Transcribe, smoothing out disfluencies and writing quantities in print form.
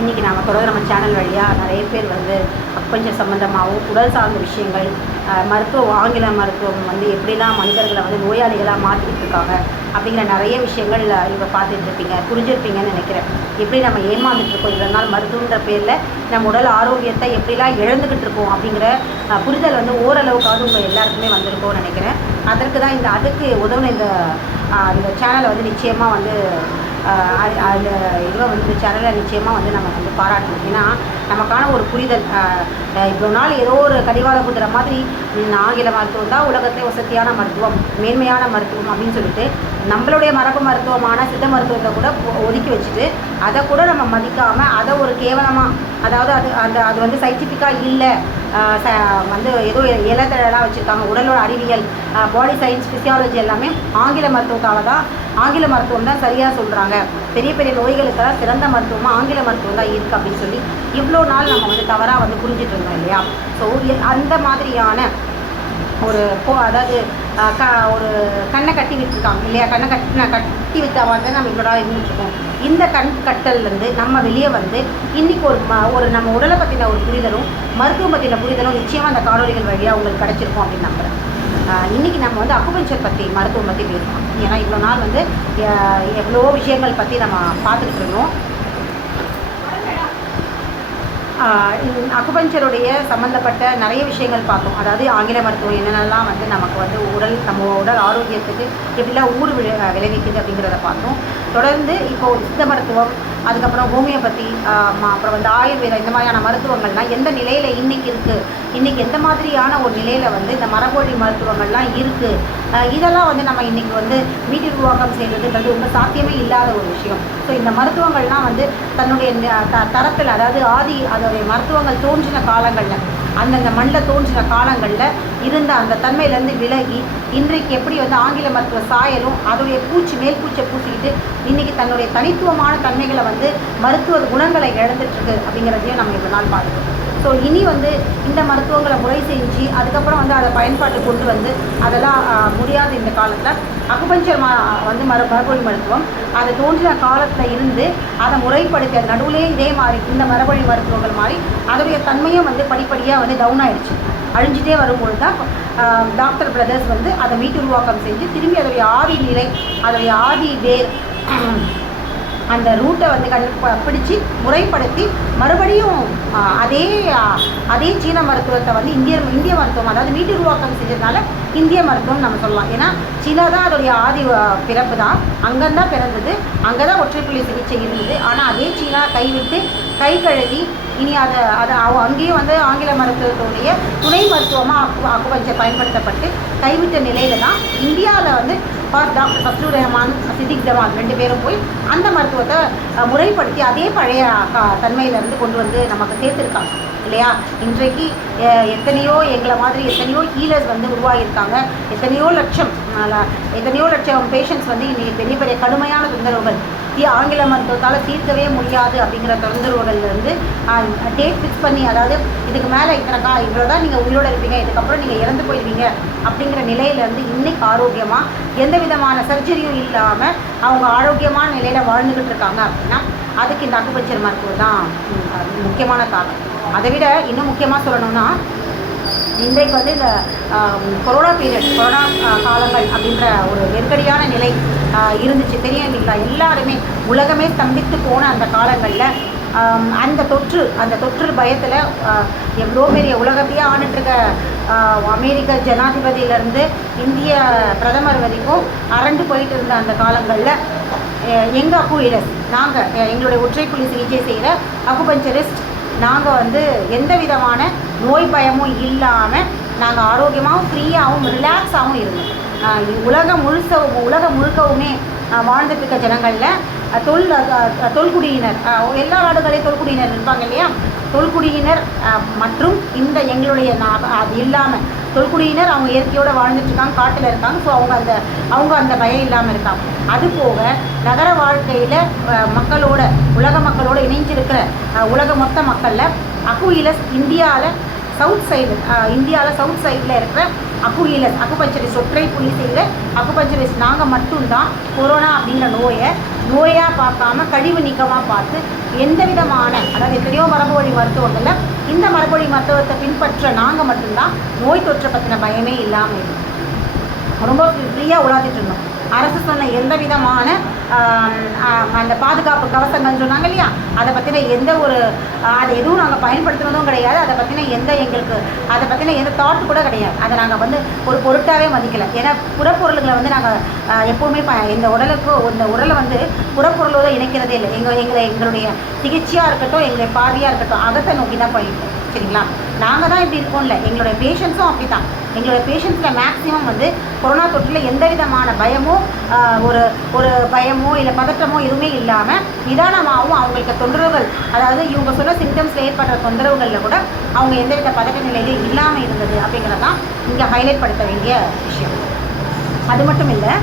இன்றைக்கி நாம் தொடர்ந்து நம்ம சேனல் வழியாக நிறைய பேர் வந்து அக்குபஞ்சர் சம்மந்தமாகவும் உடல் சார்ந்த விஷயங்கள், ஆங்கில மருத்துவம் வந்து எப்படிலாம் மனிதர்களை வந்து நோயாளிகளாக மாற்றிக்கிட்டு இருக்காங்க அப்படிங்கிற நிறைய விஷயங்கள் இப்போ பார்த்துட்டு இருப்பீங்க, புரிஞ்சிருப்பீங்கன்னு நினைக்கிறேன். எப்படி நம்ம ஏமாந்துட்டுருக்கோம், இவ்வளோ நாள் மருத்துவன்ற பேரில் நம்ம உடல் ஆரோக்கியத்தை எப்படிலாம் இழந்துக்கிட்டு இருக்கோம் அப்படிங்கிற புரிதல் வந்து ஓரளவுக்காவது உங்கள் எல்லாருக்குமே வந்திருக்கும்னு நினைக்கிறேன். அதுக்கு உதவுன இந்த சேனலை வந்து நிச்சயமாக வந்து அந்த இதில் வந்து இந்த சேனலை நிச்சயமாக வந்து நம்ம வந்து பாராட்டணும். ஏன்னா நமக்கான ஒரு புரிதல், இவ்வளோ நாள் ஏதோ ஒரு கடிவாள குதிரை மாதிரி ஆங்கில மருத்துவம் தான் உலகத்திலே வசதியான மருத்துவம், மேன்மையான மருத்துவம் அப்படின்னு சொல்லிட்டு நம்மளுடைய மரபு மருத்துவமான சித்த மருத்துவத்தை கூட ஒதுக்கி வச்சுட்டு அதை கூட நம்ம மதிக்காமல் அதை ஒரு கேவலமாக, அதாவது அது வந்து சயின்டிஃபிக்காக இல்லை, வந்து ஏதோ இலத்தழலாம் வச்சுருக்காங்க. உடலோட அறிவியல், பாடி சயின்ஸ், ஃபிசியாலஜி எல்லாமே ஆங்கில மருத்துவத்தால் தான், ஆங்கில மருத்துவம் தான் சரியாக சொல்கிறாங்க, பெரிய பெரிய நோய்களுக்கெல்லாம் சிறந்த மருத்துவமாக ஆங்கில மருத்துவம் தான் இருக்குது அப்படின்னு சொல்லி இவ்வளோ நாள் நம்ம வந்து தவறாக வந்து புரிஞ்சுட்டு இருந்தோம் இல்லையா. ஸோ அந்த மாதிரியான அதாவது ஒரு கண்ணை கட்டி விட்டுருக்காங்க இல்லையா, கட்டி விட்டாவாங்க நம்ம இவ்வளோ நாள் இருந்துட்டுருக்கோம். இந்த கண் கட்டல்லேருந்து நம்ம வெளியே வந்து இன்றைக்கி ஒரு நம்ம உடலை பற்றின ஒரு புரிதலும் மருத்துவம் பற்றின புரிதலும் நிச்சயமாக அந்த காணொலிகள் வழியாக உங்களுக்கு கிடச்சிருக்கும் அப்படின்னு நம்புகிறேன். இன்றைக்கி நம்ம வந்து அக்குபஞ்சர் பற்றி, மருத்துவம் பற்றி பேசலாம். ஏன்னா இவ்வளோ நாள் வந்து எவ்வளோ விஷயங்கள் பற்றி நம்ம பார்த்துக்கிட்டு இருந்தோம். அக்குபஞ்சருடைய சம்மந்தப்பட்ட நிறைய விஷயங்கள் பார்த்தோம். அதாவது ஆங்கில மருத்துவம் என்னென்னலாம் வந்து நமக்கு வந்து நம்ம உடல் ஆரோக்கியத்துக்கு எப்படிலாம் விளைவிக்குது அப்படிங்கிறத பார்த்தோம். தொடர்ந்து இப்போது சித்த மருத்துவம், அதுக்கப்புறம் ஹோமியோபதி, அப்புறம் வந்து ஆயுர்வேதம், இந்த மாதிரியான மருத்துவங்கள்லாம் எந்த நிலையில் இன்றைக்கி இருக்குது, இன்றைக்கி எந்த மாதிரியான ஒரு நிலையில் வந்து இந்த மரபொழி மருத்துவங்கள்லாம் இருக்குது, இதெல்லாம் வந்து நம்ம இன்றைக்கி வந்து மீட்டுருவாக்கம் செய்கிறதுன்றது ரொம்ப சாத்தியமே இல்லாத ஒரு விஷயம். ஸோ இந்த மருத்துவங்கள்லாம் வந்து தன்னுடைய தரத்தில், அதாவது அதோடைய மருத்துவங்கள் தோன்றின காலங்களில், அந்தந்த மண்ணில் தோன்றின காலங்களில் இருந்த அந்த தன்மையிலேருந்து விலகி இன்றைக்கு எப்படி வந்து ஆங்கில மருத்துவ சாயலும் அதோடைய மேல் பூச்சை பூசிக்கிட்டு இன்றைக்கி தன்னுடைய தனித்துவமான தன்மைகளை வந்து மருத்துவ குணங்களை இழந்துட்டுருக்கு அப்படிங்கிறதையும் நம்ம இவ்வளோ நாள் பார்த்துக்கணும். ஸோ இனி வந்து இந்த மருத்துவங்களை முறை செஞ்சு அதுக்கப்புறம் வந்து அதை பயன்பாட்டு கொண்டு வந்து அதெல்லாம் முடியாத இந்த காலத்தில் அக்குபஞ்சர் வந்து மரபொழி மருத்துவம் அது தோன்றின காலத்தில் இருந்து அதை முறைப்படுத்தி அது நடுவிலே இதே மாதிரி இந்த மரபொழி மருத்துவங்கள் மாதிரி அதோடைய தன்மையும் வந்து படிப்படியாக வந்து டவுன் ஆகிடுச்சு. அழிஞ்சிட்டே வரும்பொழுது தான் டாக்டர் பிரதர்ஸ் வந்து அதை மீட்டுருவாக்கம் செஞ்சு திரும்பி அதோடைய ஆதி நிலை, அதோடைய ஆதி வேர், அந்த ரூட்டை வந்து பிடிச்சி முறைப்படுத்தி மறுபடியும் அதே சீன மருத்துவத்தை வந்து இந்திய மருத்துவம், அதாவது மீட்டுருவாக்கம் செஞ்சதுனால இந்திய மருத்துவம் நம்ம சொல்லலாம். ஏன்னா சீனா தான் அதோடைய ஆதி பிறப்பு தான், அங்கேதான் பிறந்தது, அங்கே தான் ஒற்றைப்புள்ளி சிகிச்சை இருந்தது. ஆனால் அதே சீனா கைவிட்டு கை கழுவி இனி அதை அங்கேயும் வந்து ஆங்கில மருத்துவத்துடைய துணை மருத்துவமாக அக்குபஞ்சர் பயன்படுத்தப்பட்டு கைவிட்ட நிலையில தான் இந்தியாவில் வந்து டாக்டர் ஃபஸ்லூர் ரஹ்மான், சித்திக் ஜமால் 2 பேரும் போய் அந்த மருத்துவத்தை முறைப்படுத்தி அதே பழைய தன்மையிலேருந்து கொண்டு வந்து நமக்கு சேர்த்துருக்காங்க இல்லையா. இன்றைக்கு எங்களை மாதிரி எத்தனையோ ஹீலர்ஸ் வந்து உருவாகியிருக்காங்க. எத்தனையோ லட்சம் பேஷண்ட்ஸ் வந்து இன்றைக்கி பெரிய பெரிய கடுமையான தொந்தரவுகள், ஆங்கில மருத்துவத்தால் தீர்க்கவே முடியாது அப்படிங்கிற தொந்தரவுகள்லேருந்து டேட் ஃபிக்ஸ் பண்ணி, அதாவது இதுக்கு மேலே இவ்வளோ தான் நீங்கள் உயிரோடு இருப்பீங்க, இதுக்கப்புறம் நீங்கள் இறந்து போயிடுவீங்க அப்படிங்கிற நிலையிலேருந்து இன்றைக்கி ஆரோக்கியமாக எந்த விதமான சர்ஜரியும் இல்லாமல் அவங்க ஆரோக்கியமான நிலையில் வாழ்ந்துக்கிட்டு இருக்காங்க. அப்படின்னா அதுக்கு இந்த அக்குபஞ்சர் மருத்துவம் தான் முக்கியமான காரணம். அதை விட இன்னும் முக்கியமாக சொல்லணும்னா, இன்றைக்கு வந்து இந்த கொரோனா காலங்கள் அப்படின்ற ஒரு நெருக்கடியான நிலை இருந்துச்சு, தெரியும் இல்லைங்களா. எல்லாருமே உலகமே ஸ்தம்பித்து போன அந்த காலங்களில் அந்த தொற்று பயத்தில் எவ்வளோ பெரிய உலகத்தையே ஆண்டுருக்க அமெரிக்க ஜனாதிபதியிலேருந்து இந்திய பிரதமர் வரைக்கும் அரண்டு போயிட்டு இருந்த அந்த காலங்களில் எங்கள் அக்குயிலர்ஸ், நாங்கள் எங்களுடைய ஒற்றைப்புள்ளி சிகிச்சை செய்கிற அக்குபஞ்சரிஸ்ட், நாங்கள் வந்து எந்த விதமான நோய் பயமும் இல்லாமல் நாங்கள் ஆரோக்கியமாகவும் ஃப்ரீயாகவும் ரிலாக்ஸாகவும் இருந்தோம். உலகம் முழுக்கவுமே வாழ்ந்துட்டு இருக்க ஜனங்களில் தொல்குடியினர், எல்லா நாடுகளையும் தொல்குடியினர் இருப்பாங்க இல்லையா, தொல்குடியினர் மற்றும் இந்த எங்களுடைய அது இல்லாமல் தொல்குடியினர் அவங்க இயற்கையோடு வாழ்ந்துட்டுருக்காங்க, காட்டில் இருக்காங்க. ஸோ அவங்க அந்த பயம் இல்லாமல் இருக்காங்க. அதுபோக நகர வாழ்க்கையில் உலக மக்களோடு இணைஞ்சிருக்கிற மொத்த மக்களில் அக்குயிலஸ் இந்தியாவில் சவுத் சைடில் இருக்கிற அக்குஹீலர்ஸ் அக்குபஞ்சரிஸ்ட் ஒற்றை புள்ளி செய்கிற அக்குபஞ்சரிஸ்ட் நாங்கள் மட்டும்தான் கொரோனா அப்படிங்கிற நோயாக பார்க்காம கழிவு நீக்கமாக பார்த்து எந்த விதமான, அதாவது எத்தனையோ மரபு வழி மருத்துவங்களில் இந்த மரபு வழி மருத்துவத்தை பின்பற்ற நாங்கள் மட்டும்தான் நோய் தொற்றை பற்றின பயமே இல்லாமல் இருக்கும். ரொம்ப ஃப்ரீயாக உலாத்திட்டு இருந்தோம். அரசு சொன்ன எந்த விதமான அந்த பாதுகாப்பு கவசங்கள்னு சொன்னாங்க இல்லையா, அதை பற்றின எந்த ஒரு அதை எதுவும் நாங்கள் பயன்படுத்துனதும் கிடையாது. அதை பற்றின அதை பற்றின எந்த தாட் கூட கிடையாது. அதை நாங்கள் வந்து ஒரு பொருட்டாகவே மதிக்கலை. ஏன்னா புறப்பொருள்களை வந்து நாங்கள் எப்போவுமே இந்த உடலை வந்து புறப்பொருளோடு இணைக்கிறதே இல்லை. எங்களுடைய சிகிச்சையாக இருக்கட்டும், எங்களுடைய பார்வையாக இருக்கட்டும், அகத்தை நோக்கி தான் போயிருக்கோம். சரிங்களா? நாங்கள் தான் இப்படி இருக்கோம்ல, எங்களுடைய பேஷண்ட்ஸும் அப்படி தான். எங்களுடைய பேஷண்ட்ஸில் மேக்ஸிமம் வந்து கொரோனா தொற்றில் எந்த விதமான பயமோ ஒரு பயமோ இல்லை பதற்றமோ எதுவுமே இல்லாமல் நிதானமாகவும் அவங்களுக்கு தொந்தரவுகள், அதாவது இவங்க சொல்ல சிம்டம்ஸில் ஏற்படுற தொந்தரவுகளில் கூட அவங்க எந்தவித பதட்ட நிலையிலே இல்லாமல் இருந்தது அப்படிங்கிறதான் இங்கே ஹைலைட் படுத்த வேண்டிய விஷயம். அது மட்டும் இல்லை,